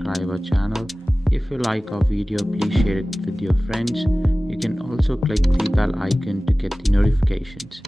subscribe our channel. If you like our video, please share it with your friends. You can also click the bell icon to get the notifications.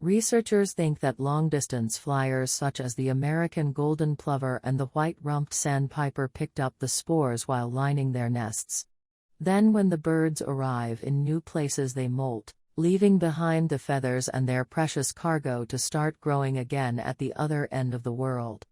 Researchers think that long-distance flyers such as the American golden plover and the white-rumped sandpiper picked up the spores while lining their nests. Then when the birds arrive in new places they molt, leaving behind the feathers and their precious cargo to start growing again at the other end of the world.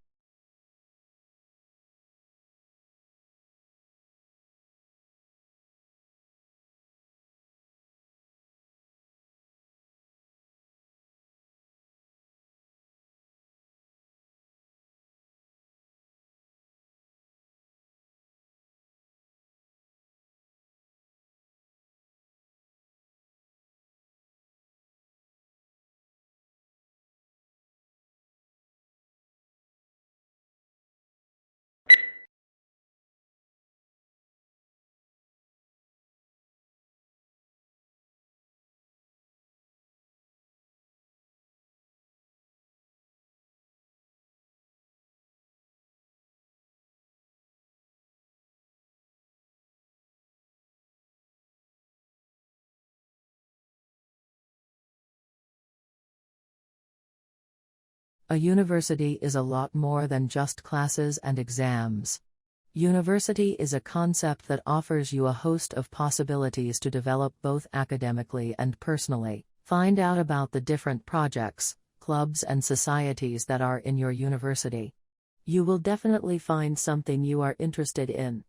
A university is a lot more than just classes and exams. University is a concept that offers you a host of possibilities to develop both academically and personally. Find out about the different projects, clubs and societies that are in your university. You will definitely find something you are interested in.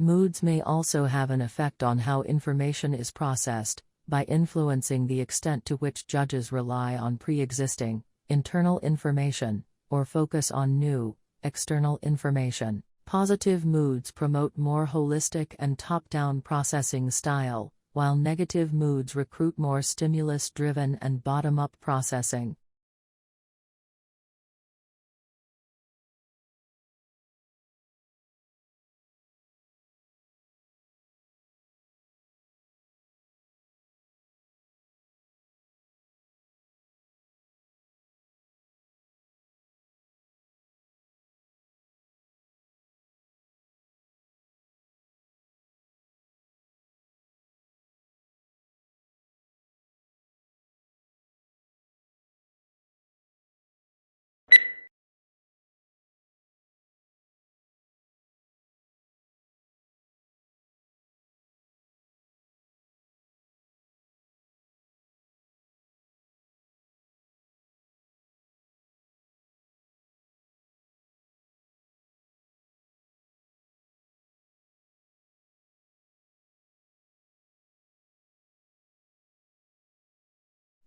Moods may also have an effect on how information is processed, by influencing the extent to which judges rely on pre-existing, internal information, or focus on new, external information. Positive moods promote more holistic and top-down processing style, while negative moods recruit more stimulus-driven and bottom-up processing.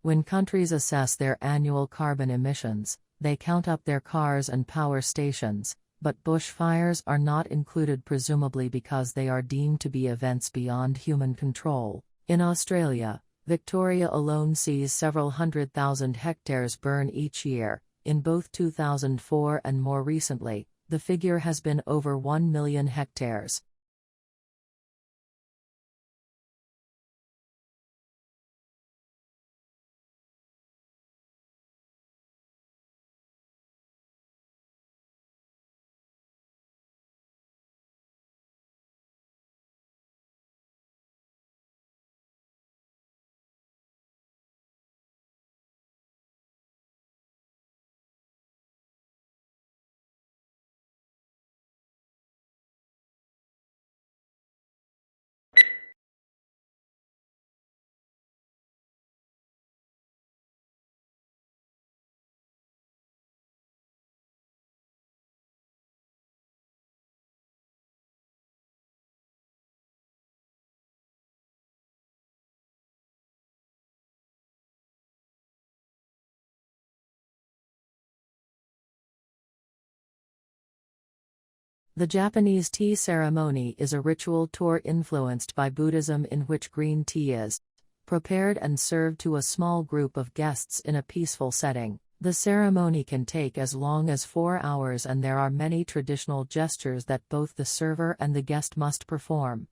When countries assess their annual carbon emissions, they count up their cars and power stations, but bushfires are not included, presumably because they are deemed to be events beyond human control. In Australia, Victoria alone sees several 100,000 hectares burn each year. In both 2004 and more recently, the figure has been over 1 million hectares. The Japanese tea ceremony is a ritual tour influenced by Buddhism in which green tea is prepared and served to a small group of guests in a peaceful setting. The ceremony can take as long as 4 hours, and there are many traditional gestures that both the server and the guest must perform.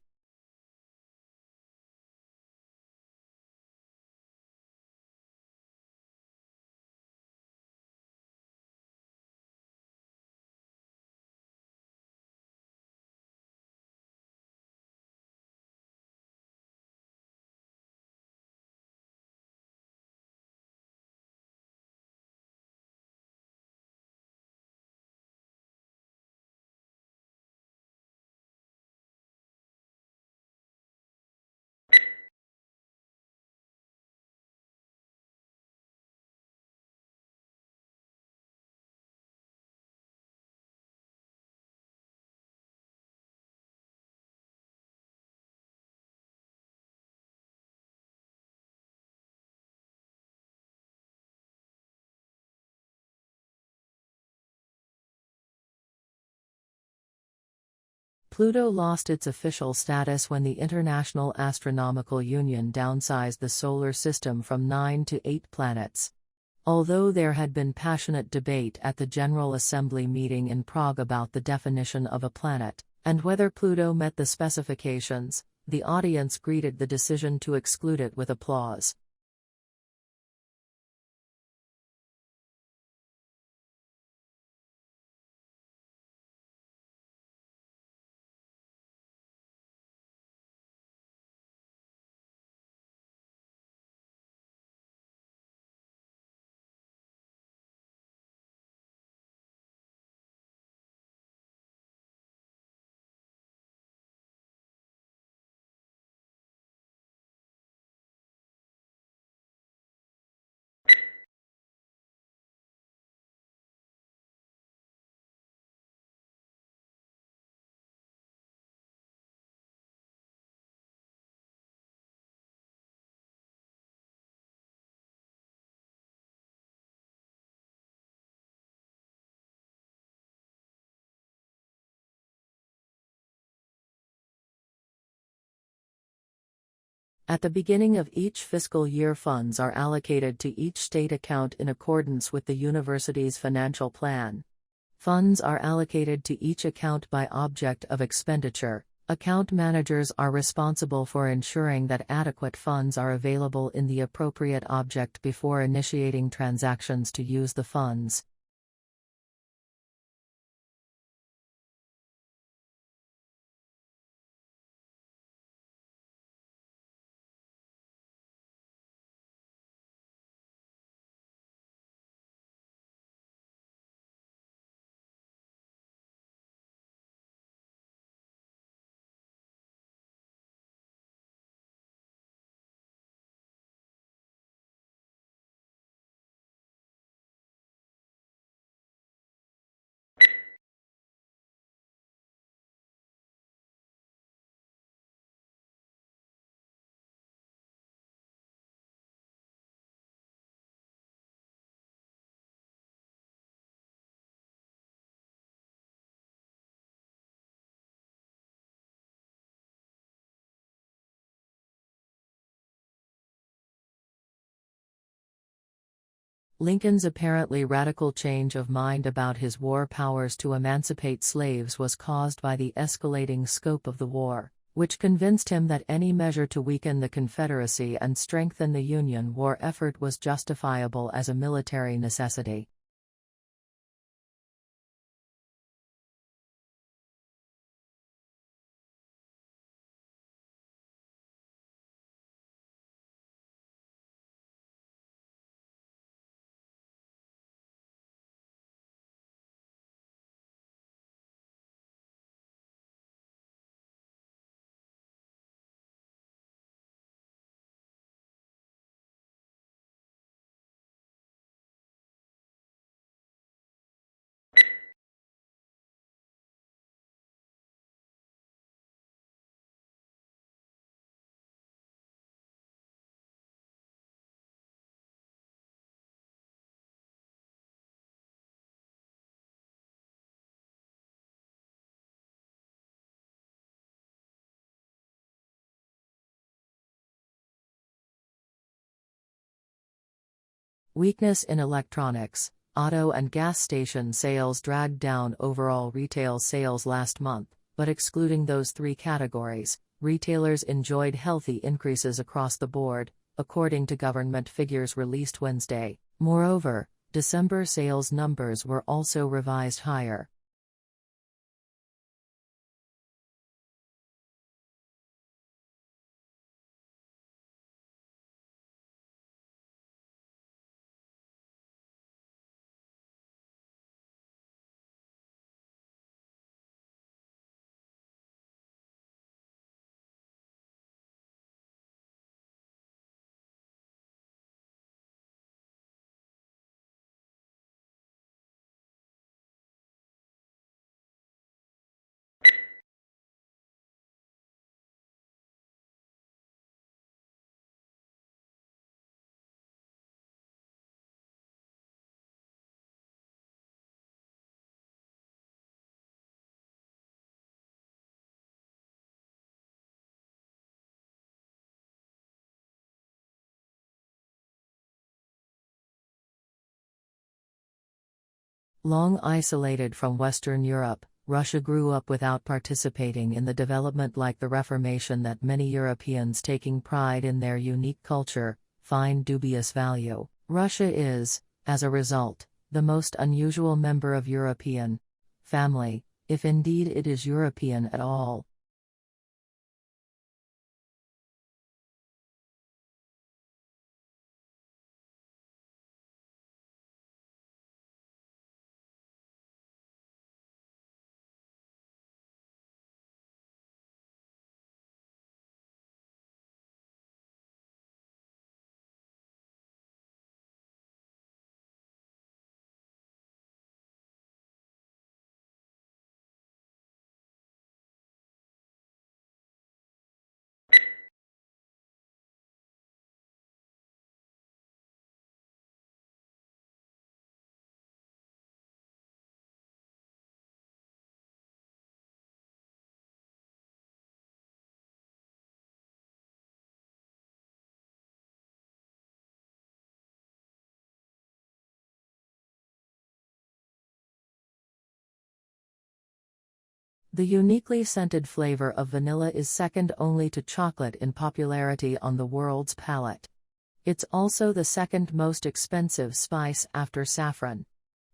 Pluto lost its official status when the International Astronomical Union downsized the solar system from 9 to 8 planets. Although there had been passionate debate at the General Assembly meeting in Prague about the definition of a planet, and whether Pluto met the specifications, the audience greeted the decision to exclude it with applause. At the beginning of each fiscal year, funds are allocated to each state account in accordance with the university's financial plan. Funds are allocated to each account by object of expenditure. Account managers are responsible for ensuring that adequate funds are available in the appropriate object before initiating transactions to use the funds. Lincoln's apparently radical change of mind about his war powers to emancipate slaves was caused by the escalating scope of the war, which convinced him that any measure to weaken the Confederacy and strengthen the Union war effort was justifiable as a military necessity. Weakness in electronics, auto and gas station sales dragged down overall retail sales last month, but excluding those three categories, retailers enjoyed healthy increases across the board, according to government figures released Wednesday. Moreover, December sales numbers were also revised higher. Long isolated from Western Europe, Russia grew up without participating in the development like the Reformation that many Europeans taking pride in their unique culture, find dubious value. Russia is, as a result, the most unusual member of European family, if indeed it is European at all. The uniquely scented flavor of vanilla is second only to chocolate in popularity on the world's palate. It's also the second most expensive spice after saffron.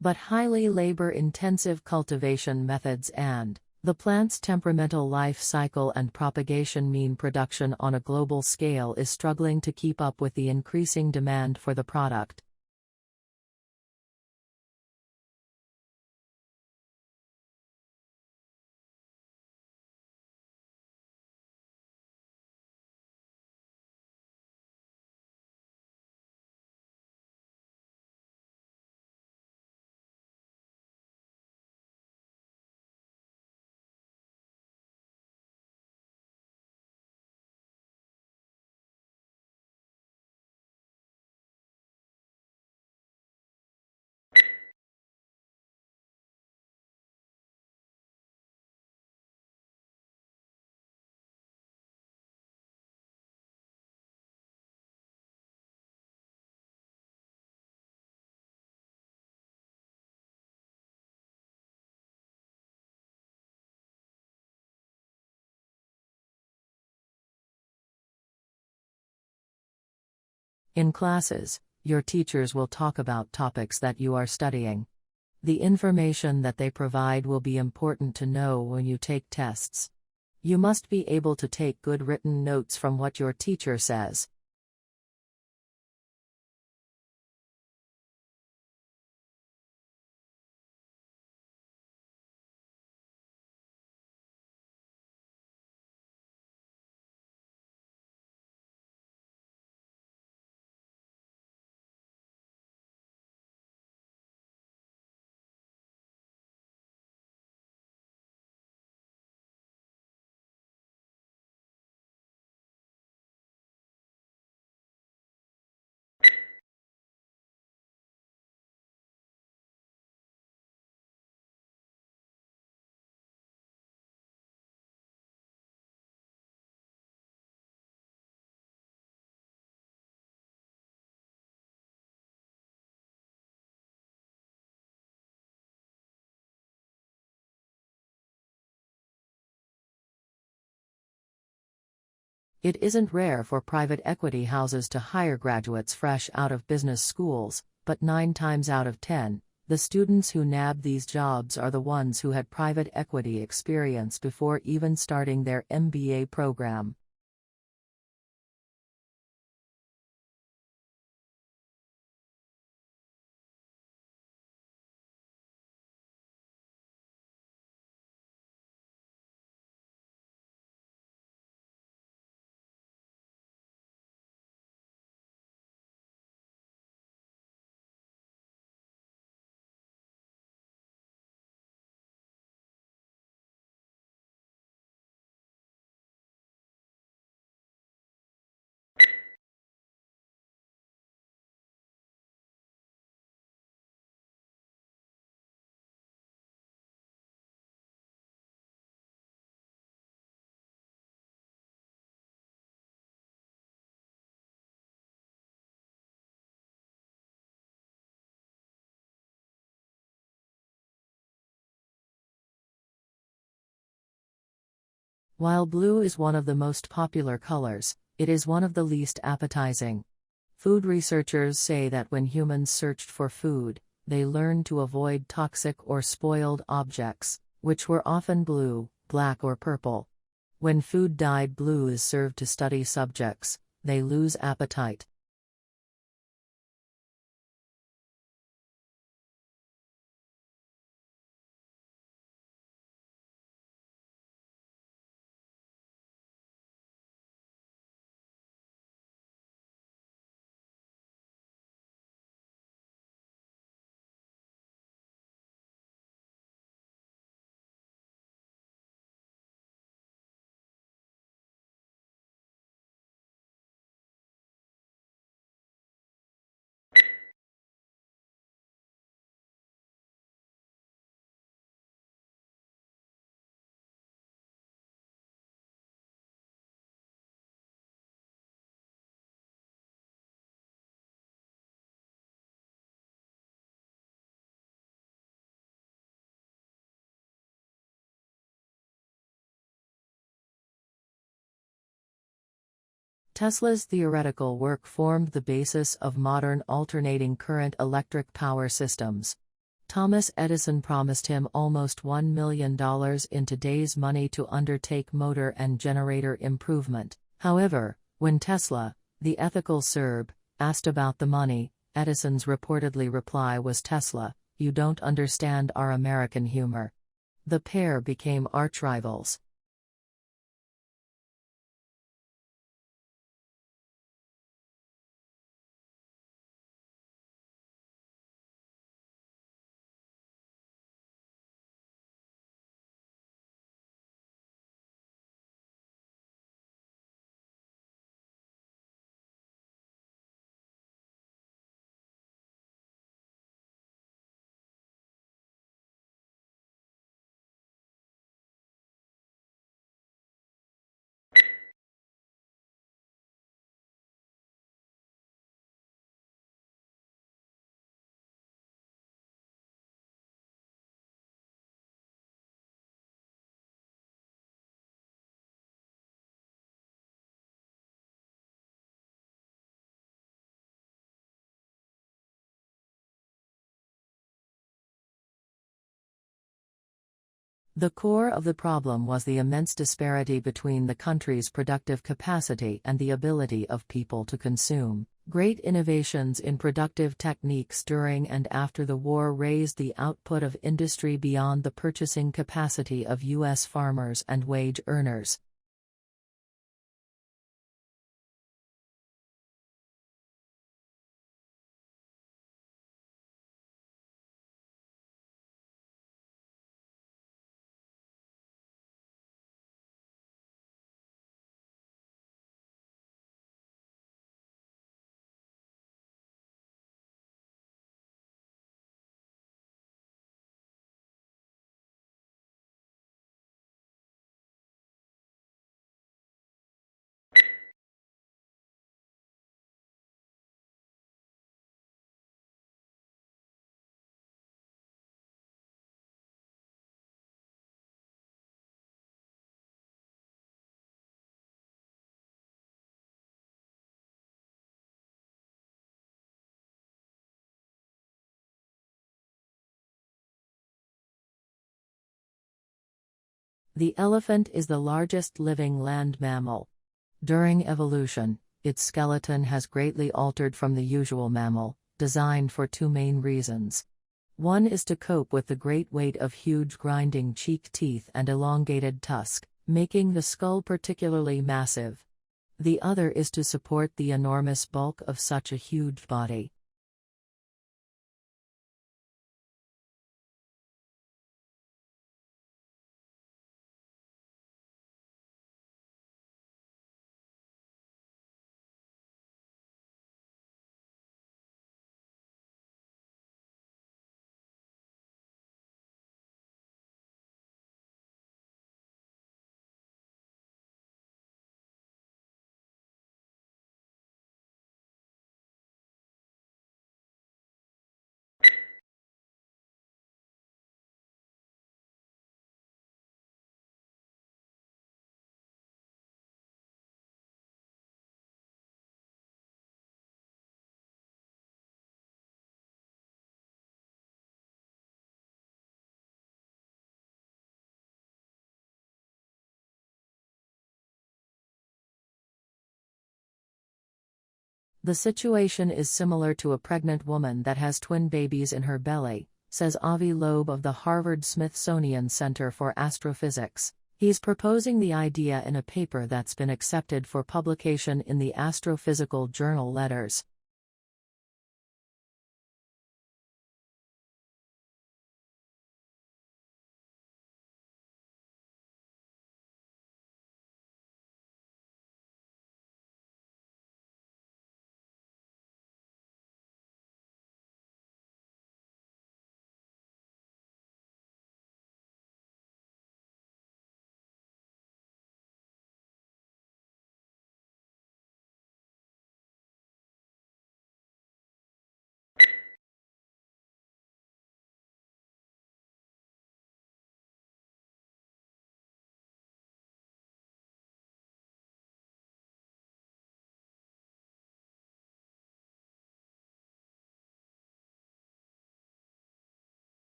But highly labor-intensive cultivation methods and the plant's temperamental life cycle and propagation mean production on a global scale is struggling to keep up with the increasing demand for the product. In classes, your teachers will talk about topics that you are studying. The information that they provide will be important to know when you take tests. You must be able to take good written notes from what your teacher says. It isn't rare for private equity houses to hire graduates fresh out of business schools, but 9 times out of 10, the students who nab these jobs are the ones who had private equity experience before even starting their MBA program. While blue is one of the most popular colors, it is one of the least appetizing. Food researchers say that when humans searched for food, they learned to avoid toxic or spoiled objects, which were often blue, black or purple. When food dyed blue is served to study subjects, they lose appetite. Tesla's theoretical work formed the basis of modern alternating current electric power systems. Thomas Edison promised him almost $1 million in today's money to undertake motor and generator improvement. However, when Tesla, the ethical 𝗧𝗪, asked about the money, Edison's reportedly reply was, "Tesla, you don't understand our American humor." The pair became arch rivals. The core of the problem was the immense disparity between the country's productive capacity and the ability of people to consume. Great innovations in productive techniques during and after the war raised the output of industry beyond the purchasing capacity of U.S. farmers and wage earners. The elephant is the largest living land mammal. During evolution, its skeleton has greatly altered from the usual mammal, designed for two main reasons. One is to cope with the great weight of huge grinding cheek teeth and elongated tusk, making the skull particularly massive. The other is to support the enormous bulk of such a huge body. The situation is similar to a pregnant woman that has twin babies in her belly, says 𝗍𝗶𝗰𝗶 of the Harvard-Smithsonian Center for Astrophysics. He's proposing the idea in a paper that's been accepted for publication in the astrophysical journal Letters.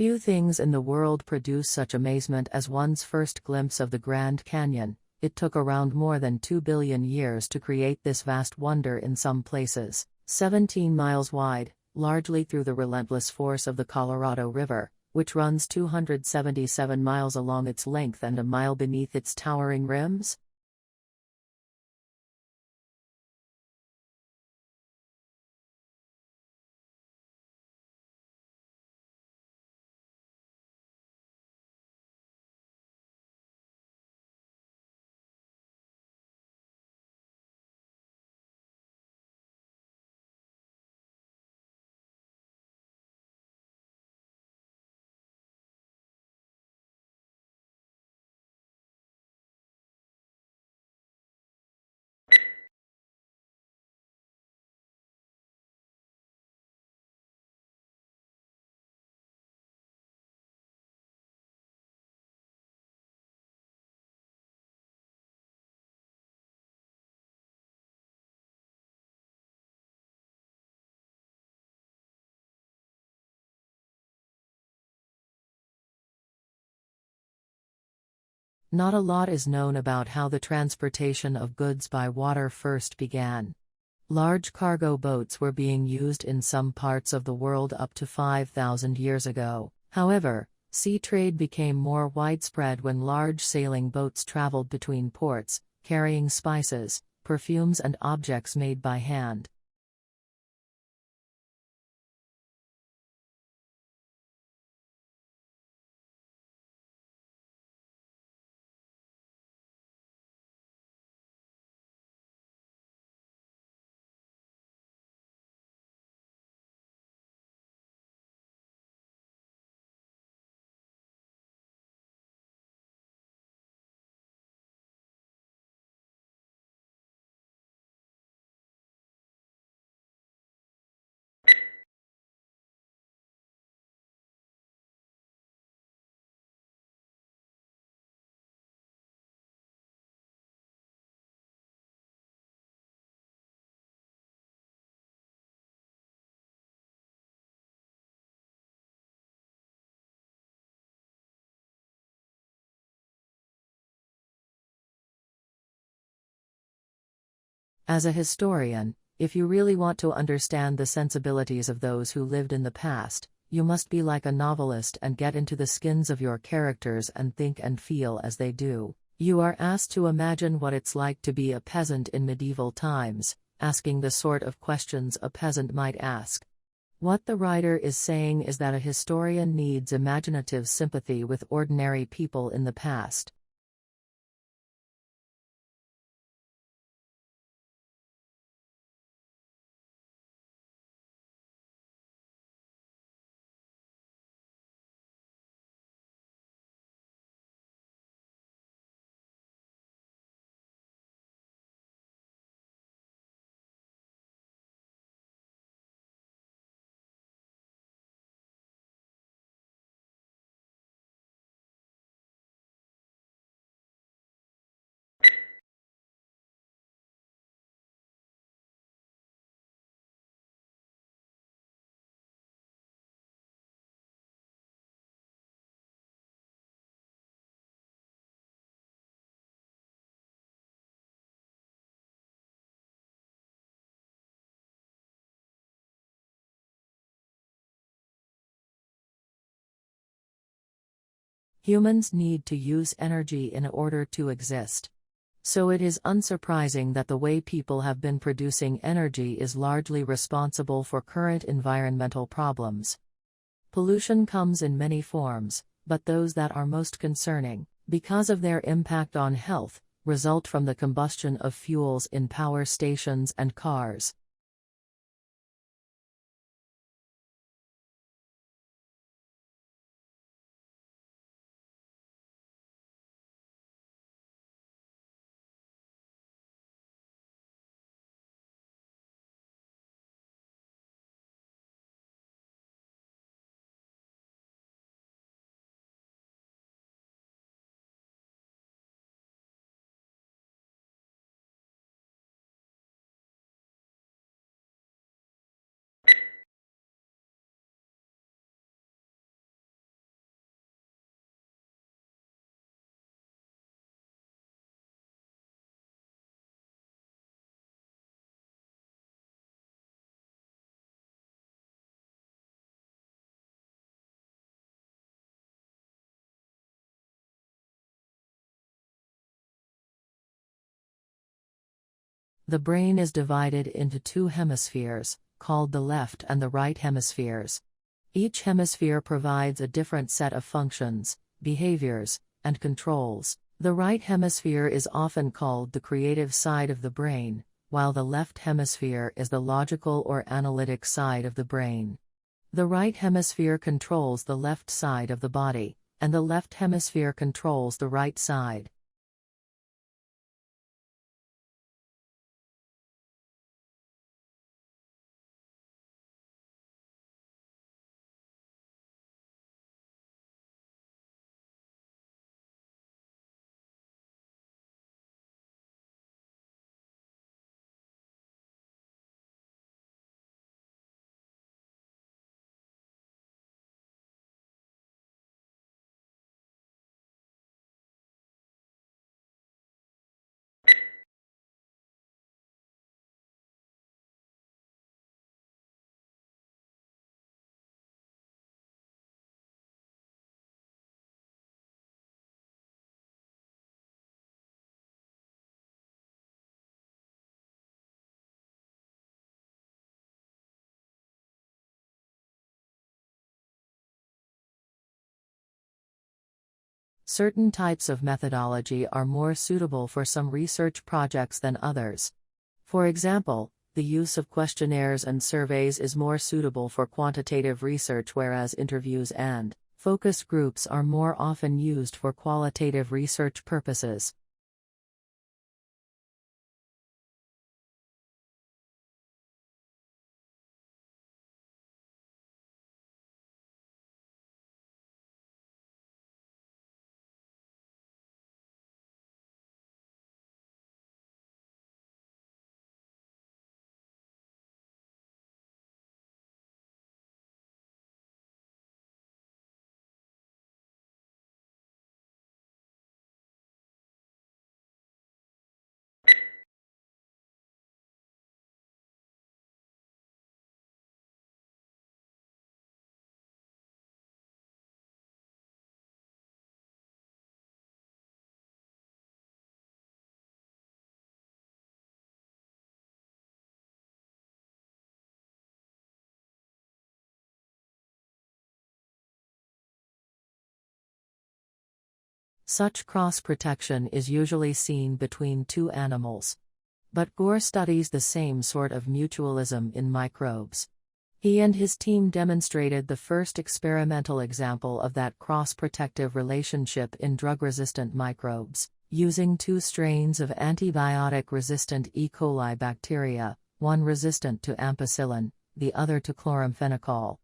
Few things in the world produce such amazement as one's first glimpse of the Grand Canyon. It took around more than 2 billion years to create this vast wonder in some places, 17 miles wide, largely through the relentless force of the Colorado River, which runs 277 miles along its length and a mile beneath its towering rims. Not a lot is known about how the transportation of goods by water first began. Large cargo boats were being used in some parts of the world up to 5,000 years ago. However, sea trade became more widespread when large sailing boats traveled between ports, carrying spices, perfumes and objects made by hand. As a historian, if you really want to understand the sensibilities of those who lived in the past, you must be like a novelist and get into the skins of your characters and think and feel as they do. You are asked to imagine what it's like to be a peasant in medieval times, asking the sort of questions a peasant might ask. What the writer is saying is that a historian needs imaginative sympathy with ordinary people in the past. Humans need to use energy in order to exist. So it is unsurprising that the way people have been producing energy is largely responsible for current environmental problems. Pollution comes in many forms, but those that are most concerning, because of their impact on health, result from the combustion of fuels in power stations and cars. The brain is divided into two hemispheres, called the left and the right hemispheres. Each hemisphere provides a different set of functions, behaviors, and controls. The right hemisphere is often called the creative side of the brain, while the left hemisphere is the logical or analytic side of the brain. The right hemisphere controls the left side of the body, and the left hemisphere controls the right side. Certain types of methodology are more suitable for some research projects than others. For example, the use of questionnaires and surveys is more suitable for quantitative research, whereas interviews and focus groups are more often used for qualitative research purposes. Such cross-protection is usually seen between two animals. But Ghor studies the same sort of mutualism in microbes. He and his team demonstrated the first experimental example of that cross-protective relationship in drug-resistant microbes, using two strains of antibiotic-resistant E. coli bacteria, one resistant to ampicillin, the other to chloramphenicol.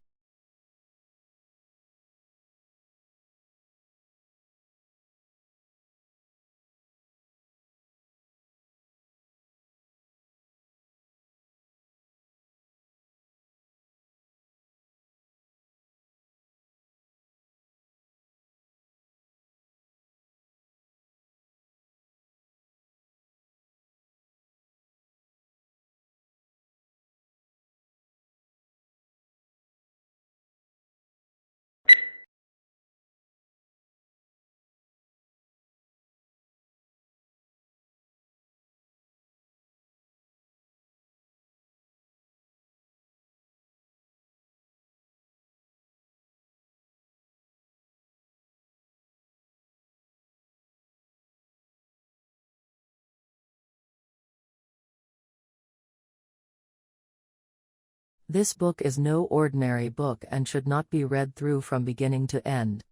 This book is no ordinary book and should not be read through from beginning to end.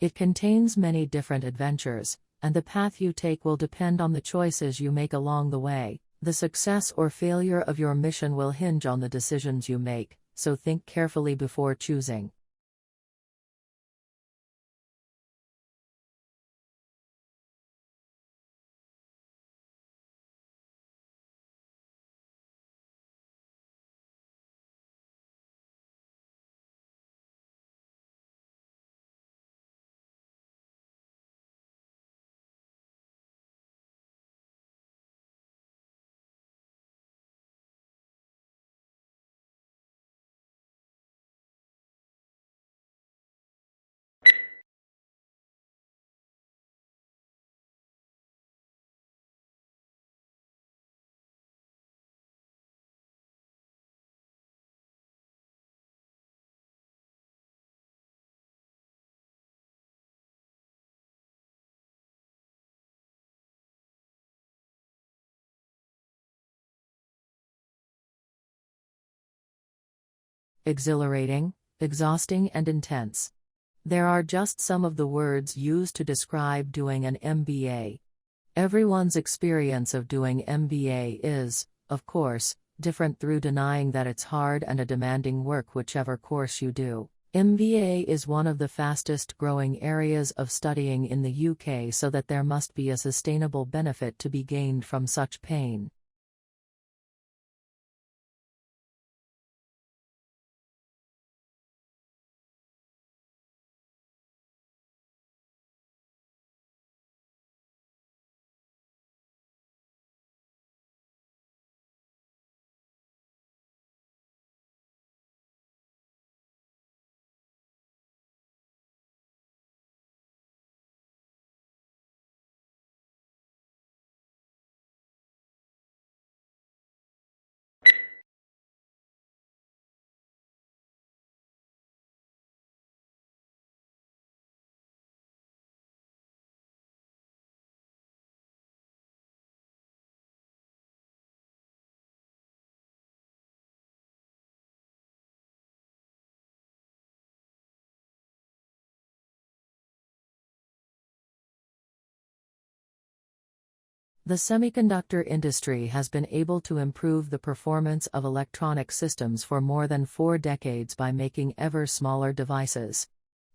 It contains many different adventures, and the path you take will depend on the choices you make along the way. The success or failure of your mission will hinge on the decisions you make, so think carefully before choosing. Exhilarating, exhausting and intense. There are just some of the words used to describe doing an MBA. Everyone's experience of doing MBA is, of course, different through denying that it's hard and a demanding work whichever course you do. MBA is one of the fastest growing areas of studying in the UK, so that there must be a sustainable benefit to be gained from such pain. The semiconductor industry has been able to improve the performance of electronic systems for more than 4 decades by making ever smaller devices.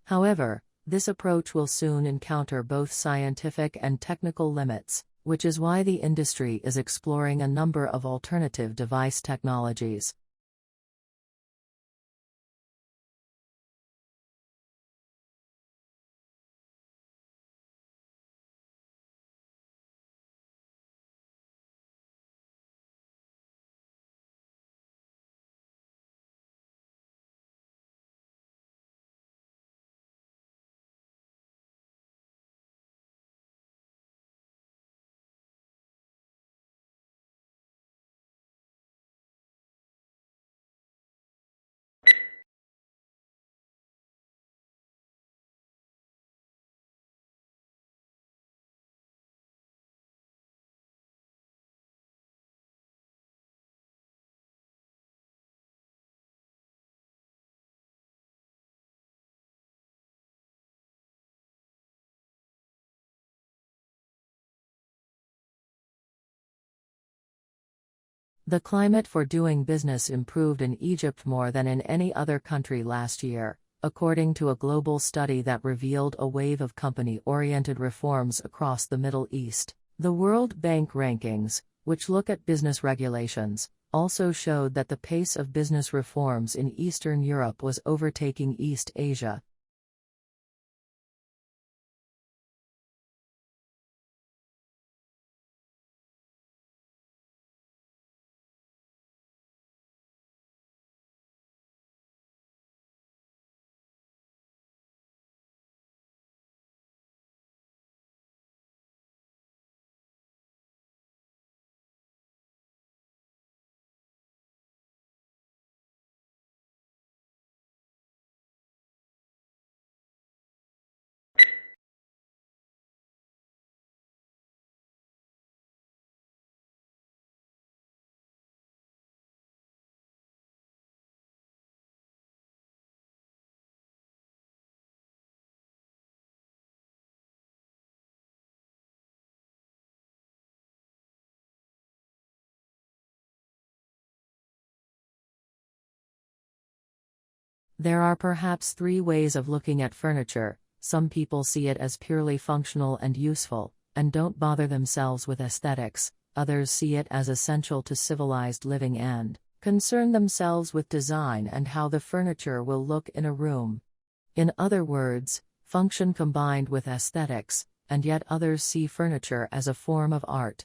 However, this approach will soon encounter both scientific and technical limits, which is why the industry is exploring a number of alternative device technologies. The climate for doing business improved in Egypt more than in any other country last year, according to a global study that revealed a wave of company-oriented reforms across the Middle East. The World Bank rankings, which look at business regulations, also showed that the pace of business reforms in Eastern Europe was overtaking East Asia. There are perhaps 3 ways of looking at furniture. Some people see it as purely functional and useful, and don't bother themselves with aesthetics. Others see it as essential to civilized living and concern themselves with design and how the furniture will look in a room. In other words, function combined with aesthetics, and yet others see furniture as a form of art.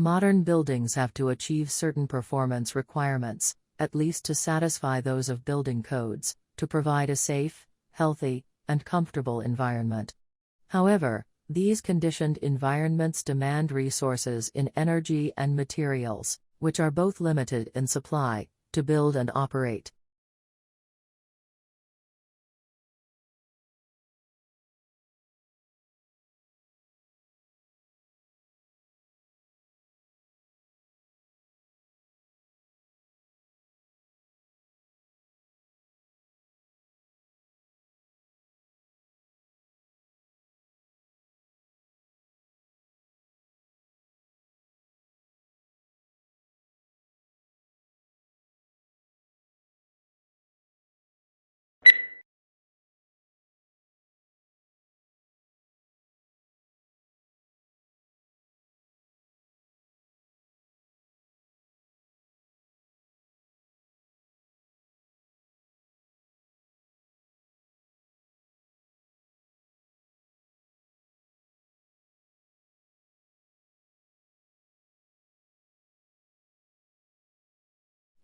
Modern buildings have to achieve certain performance requirements, at least to satisfy those of building codes, to provide a safe, healthy, and comfortable environment. However, these conditioned environments demand resources in energy and materials, which are both limited in supply, to build and operate.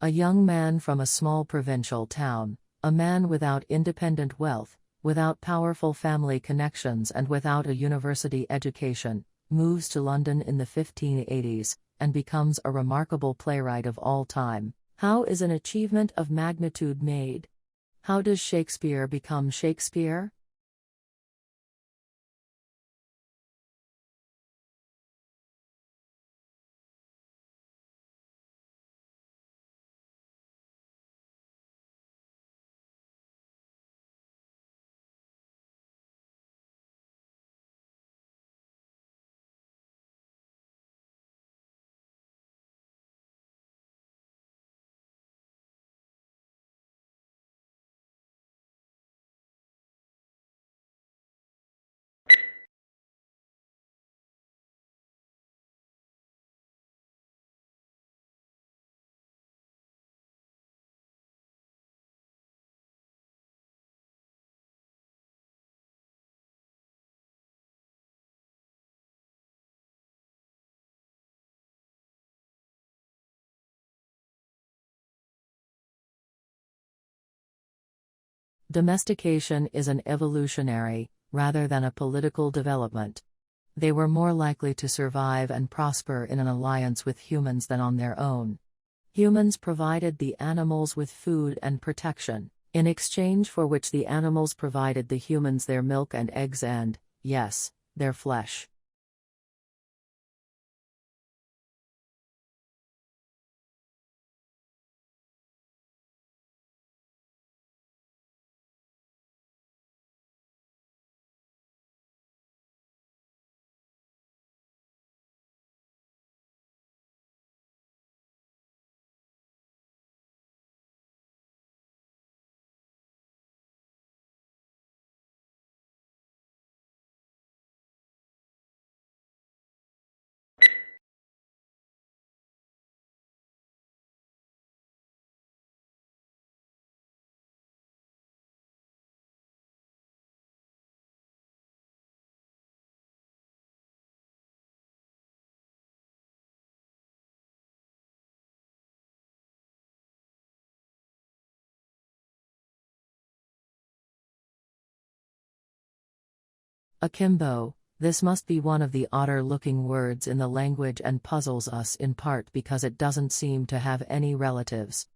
A young man from a small provincial town, a man without independent wealth, without powerful family connections and without a university education, moves to London in the 1580s, and becomes a remarkable playwright of all time. How is an achievement of magnitude made? How does Shakespeare become Shakespeare? Domestication is an evolutionary, rather than a political development. They were more likely to survive and prosper in an alliance with humans than on their own. Humans provided the animals with food and protection, in exchange for which the animals provided the humans their milk and eggs and, yes, their flesh. Akimbo, this must be one of the odder-looking words in the language and puzzles us in part because it doesn't seem to have any relatives.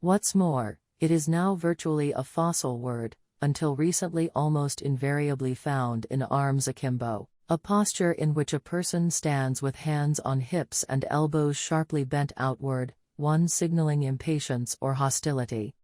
What's more, it is now virtually a fossil word, until recently almost invariably found in arms akimbo, a posture in which a person stands with hands on hips and elbows sharply bent outward, one signaling impatience or hostility.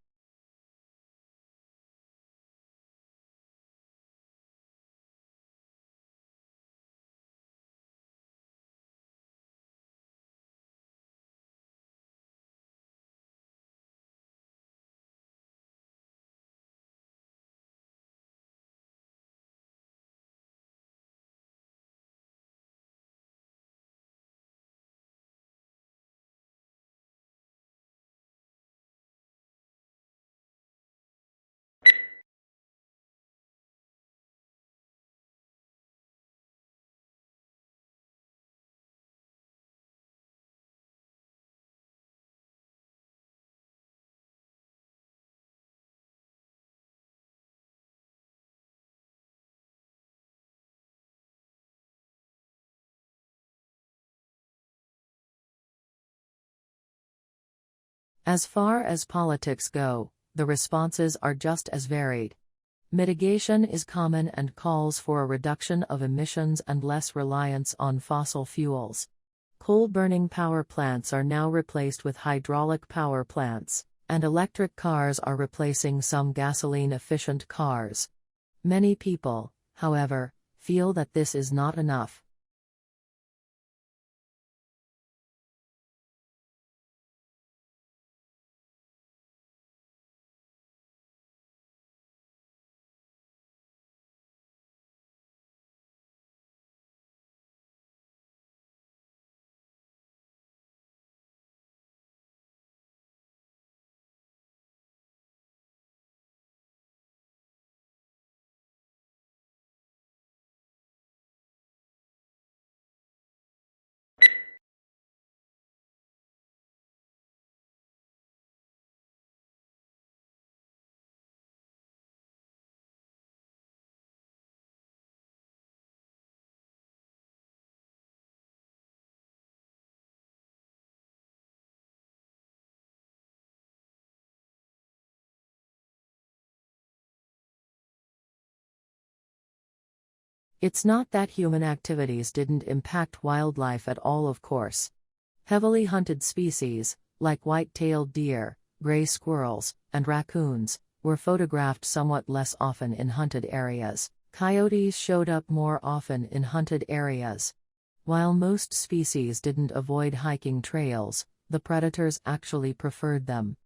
As far as politics go, the responses are just as varied. Mitigation is common and calls for a reduction of emissions and less reliance on fossil fuels. Coal-burning power plants are now replaced with hydraulic power plants, and electric cars are replacing some gasoline-efficient cars. Many people, however, feel that this is not enough. It's not that human activities didn't impact wildlife at all, of course. Heavily hunted species, like white-tailed deer, gray squirrels, and raccoons, were photographed somewhat less often in hunted areas. Coyotes showed up more often in hunted areas. While most species didn't avoid hiking trails, the predators actually preferred them.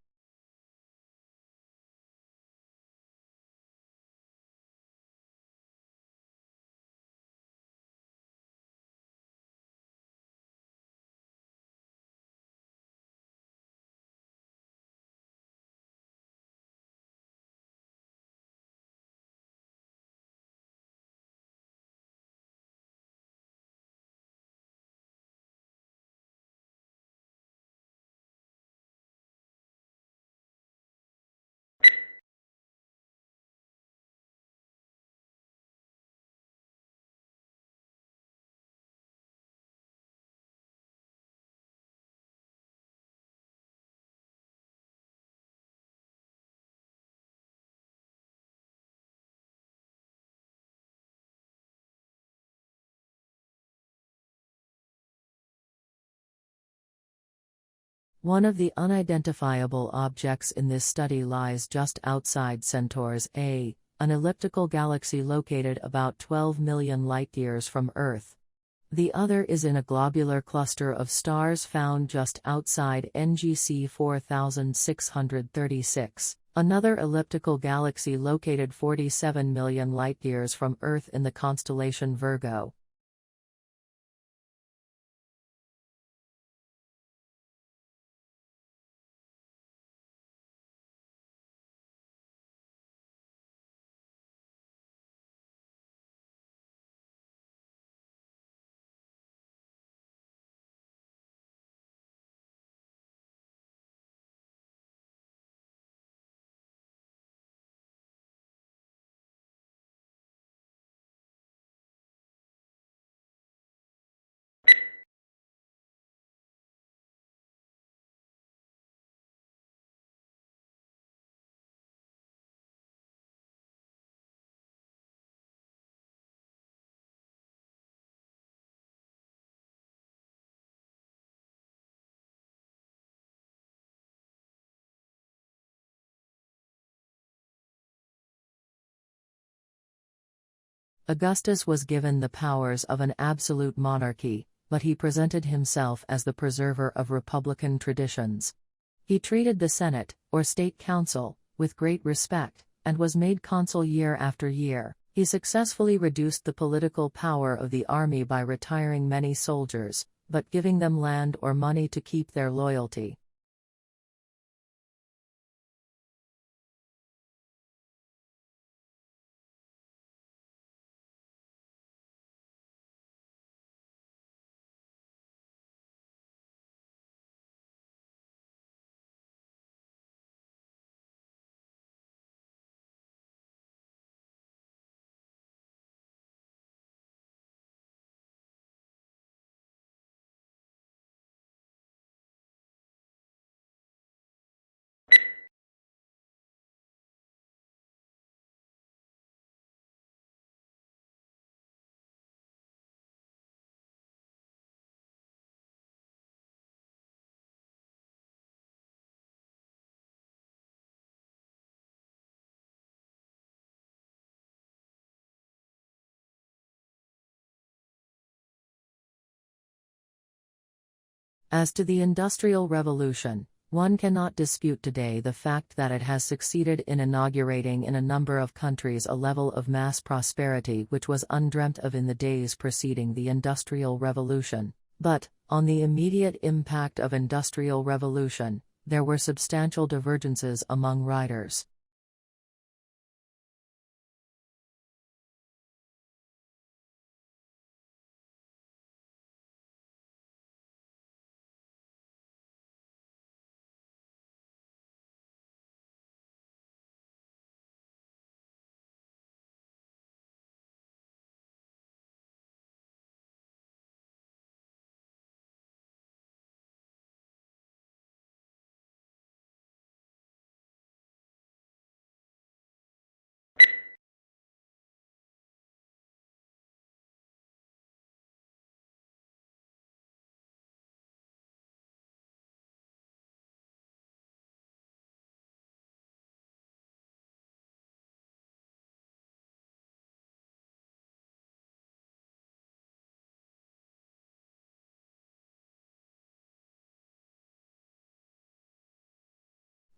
One of the unidentifiable objects in this study lies just outside Centaurus A, an elliptical galaxy located about 12 million light-years from Earth. The other is in a globular cluster of stars found just outside NGC 4636, another elliptical galaxy located 47 million light-years from Earth in the constellation Virgo. Augustus was given the powers of an absolute monarchy, but he presented himself as the preserver of republican traditions. He treated the Senate, or State Council, with great respect, and was made consul year after year. He successfully reduced the political power of the army by retiring many soldiers, but giving them land or money to keep their loyalty. As to the Industrial Revolution, one cannot dispute today the fact that it has succeeded in inaugurating in a number of countries a level of mass prosperity which was undreamt of in the days preceding the Industrial Revolution. But, on the immediate impact of Industrial Revolution, there were substantial divergences among writers.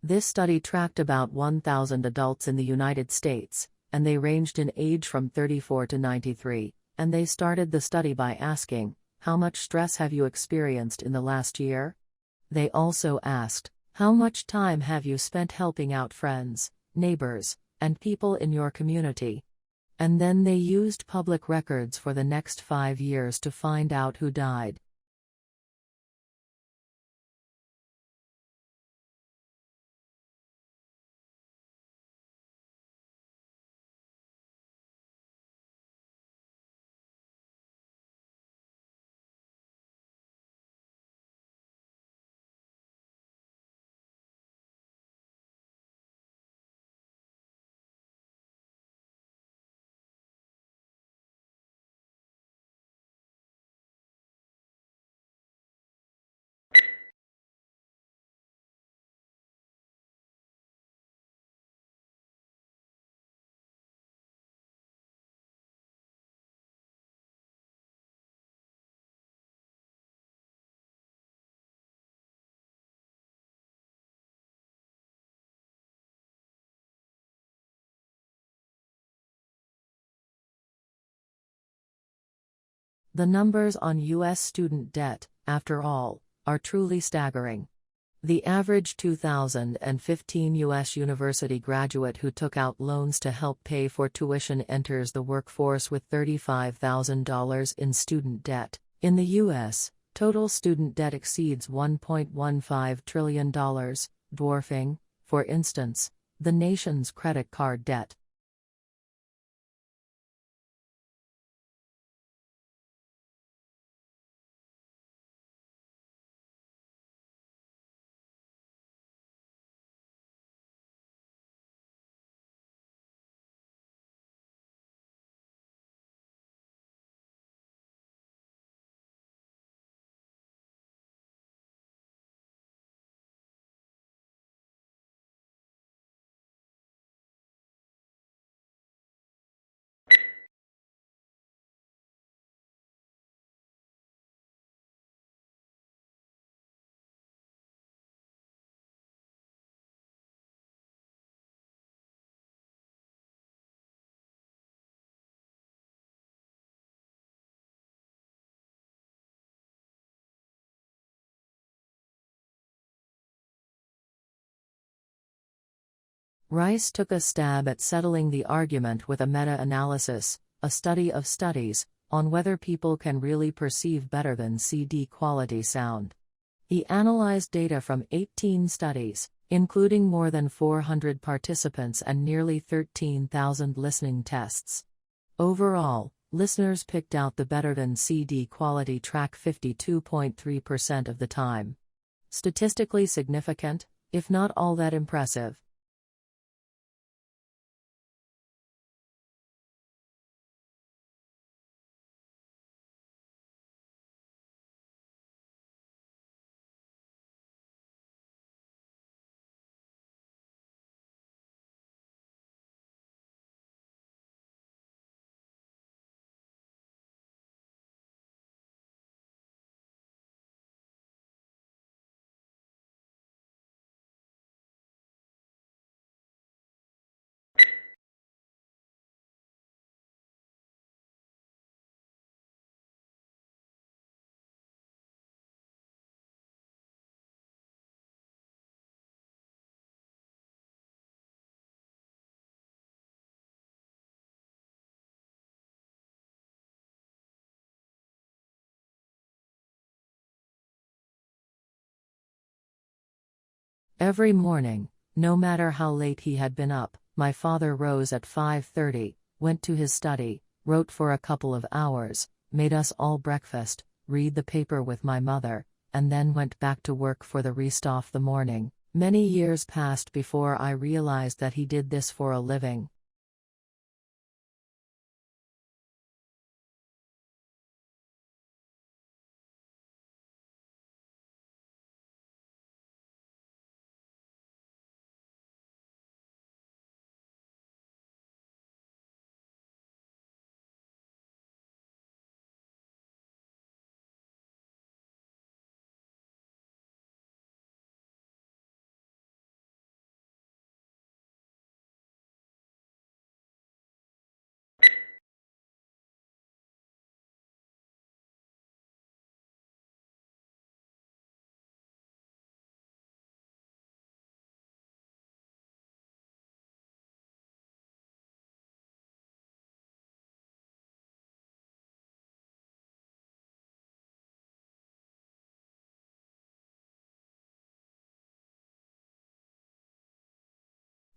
This study tracked about 1,000 adults in the United States, and they ranged in age from 34 to 93, and they started the study by asking, "How much stress have you experienced in the last year?" They also asked, "How much time have you spent helping out friends, neighbors, and people in your community?" And then they used public records for the next 5 years to find out who died. The numbers on U.S. student debt, after all, are truly staggering. The average 2015 U.S. university graduate who took out loans to help pay for tuition enters the workforce with $35,000 in student debt. In the U.S., total student debt exceeds $1.15 trillion, dwarfing, for instance, the nation's credit card debt. Rice took a stab at settling the argument with a meta-analysis, a study of studies, on whether people can really perceive better than CD quality sound. He analyzed data from 18 studies, including more than 400 participants and nearly 13,000 listening tests. Overall, listeners picked out the better than CD quality track 52.3% of the time. Statistically significant, if not all that impressive. Every morning, no matter how late he had been up, my father rose at 5:30, went to his study, wrote for a couple of hours, made us all breakfast, read the paper with my mother, and then went back to work for the rest of the morning. Many years passed before I realized that he did this for a living.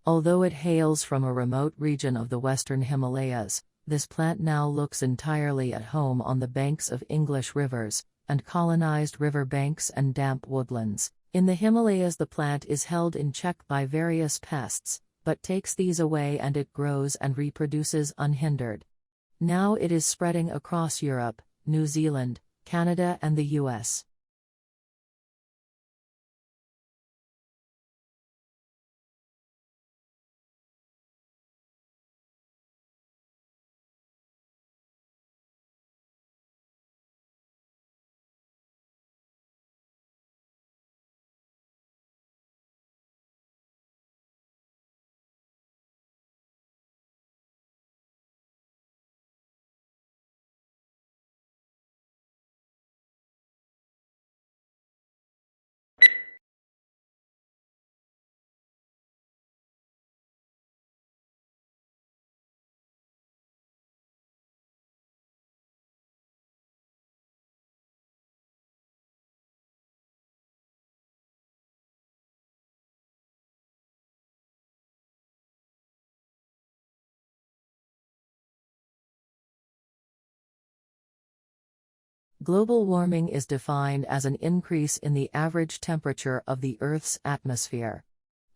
Although it hails from a remote region of the western Himalayas, this plant now looks entirely at home on the banks of English rivers, and colonized river banks and damp woodlands. In the Himalayas the plant is held in check by various pests, but takes these away and it grows and reproduces unhindered. Now it is spreading across Europe, New Zealand, Canada and the US. Global warming is defined as an increase in the average temperature of the Earth's atmosphere.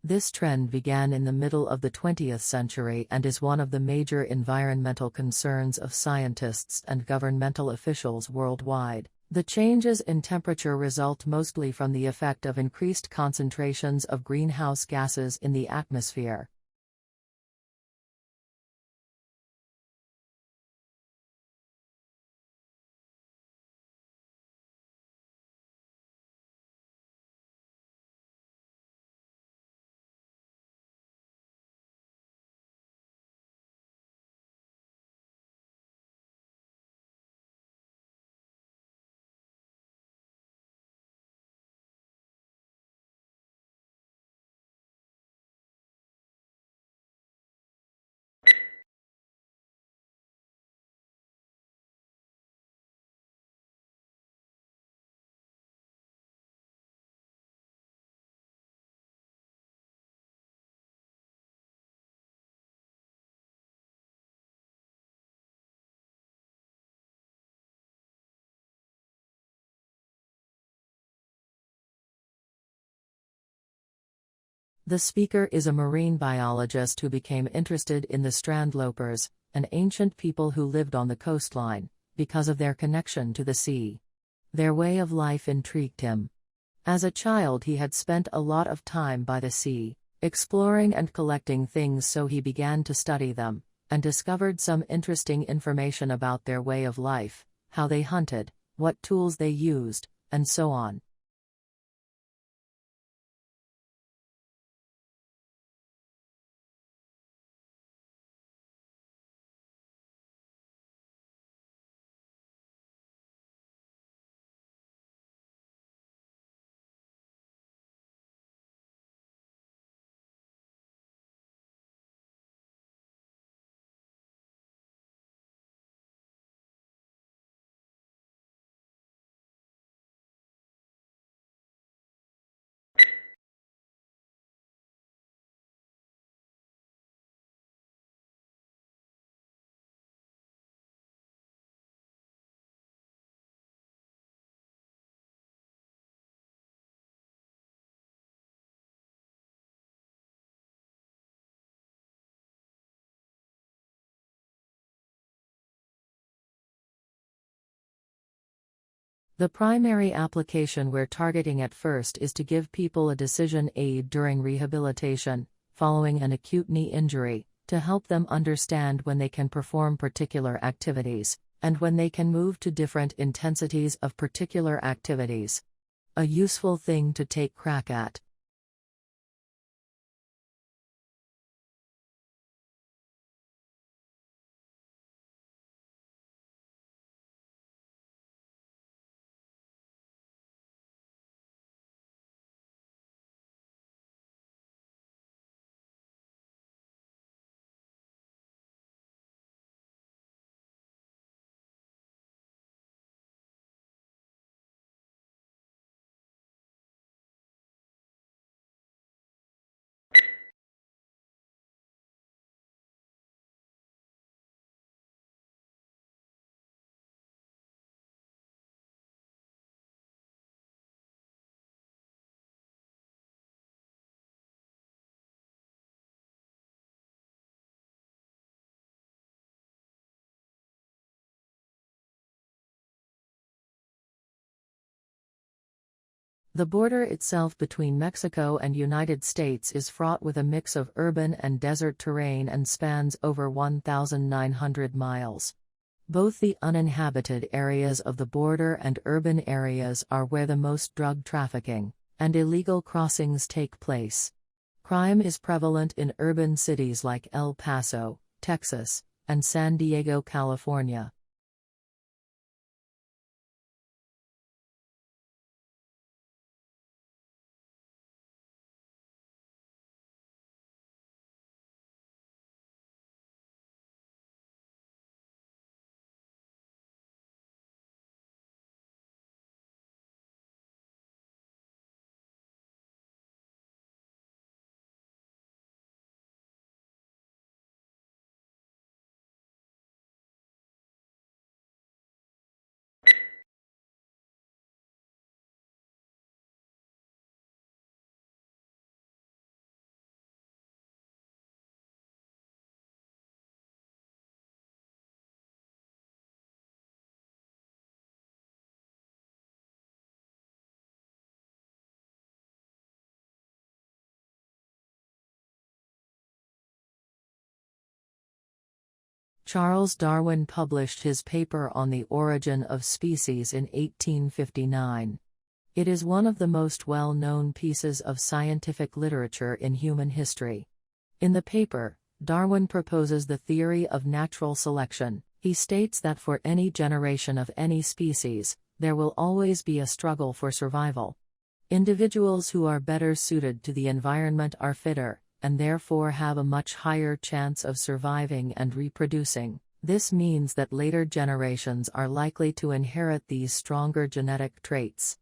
This trend began in the middle of the 20th century and is one of the major environmental concerns of scientists and governmental officials worldwide. The changes in temperature result mostly from the effect of increased concentrations of greenhouse gases in the atmosphere. The speaker is a marine biologist who became interested in the strandlopers, an ancient people who lived on the coastline, because of their connection to the sea. Their way of life intrigued him. As a child he had spent a lot of time by the sea, exploring and collecting things, so he began to study them, and discovered some interesting information about their way of life, how they hunted, what tools they used, and so on. The primary application we're targeting at first is to give people a decision aid during rehabilitation, following an acute knee injury, to help them understand when they can perform particular activities, and when they can move to different intensities of particular activities. A useful thing to take crack at. The border itself between Mexico and United States is fraught with a mix of urban and desert terrain and spans over 1,900 miles. Both the uninhabited areas of the border and urban areas are where the most drug trafficking and illegal crossings take place. Crime is prevalent in urban cities like El Paso, Texas, and San Diego, California. Charles Darwin published his paper on the origin of species in 1859. It is one of the most well-known pieces of scientific literature in human history. In the paper, Darwin proposes the theory of natural selection. He states that for any generation of any species, there will always be a struggle for survival. Individuals who are better suited to the environment are fitter, and therefore have a much higher chance of surviving and reproducing. This means that later generations are likely to inherit these stronger genetic traits.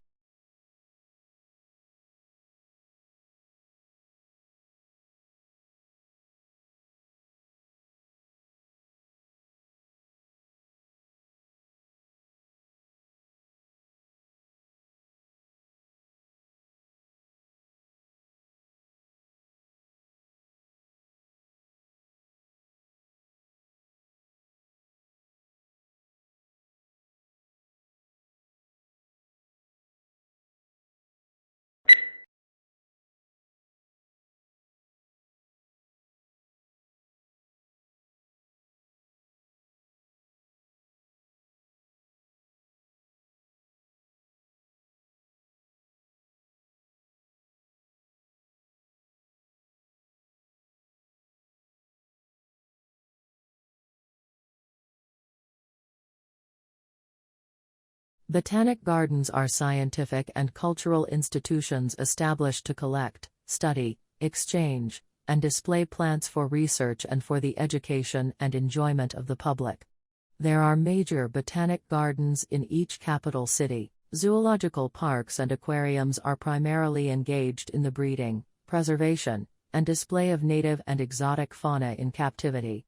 Botanic gardens are scientific and cultural institutions established to collect, study, exchange, and display plants for research and for the education and enjoyment of the public. There are major botanic gardens in each capital city. Zoological parks and aquariums are primarily engaged in the breeding, preservation, and display of native and exotic fauna in captivity.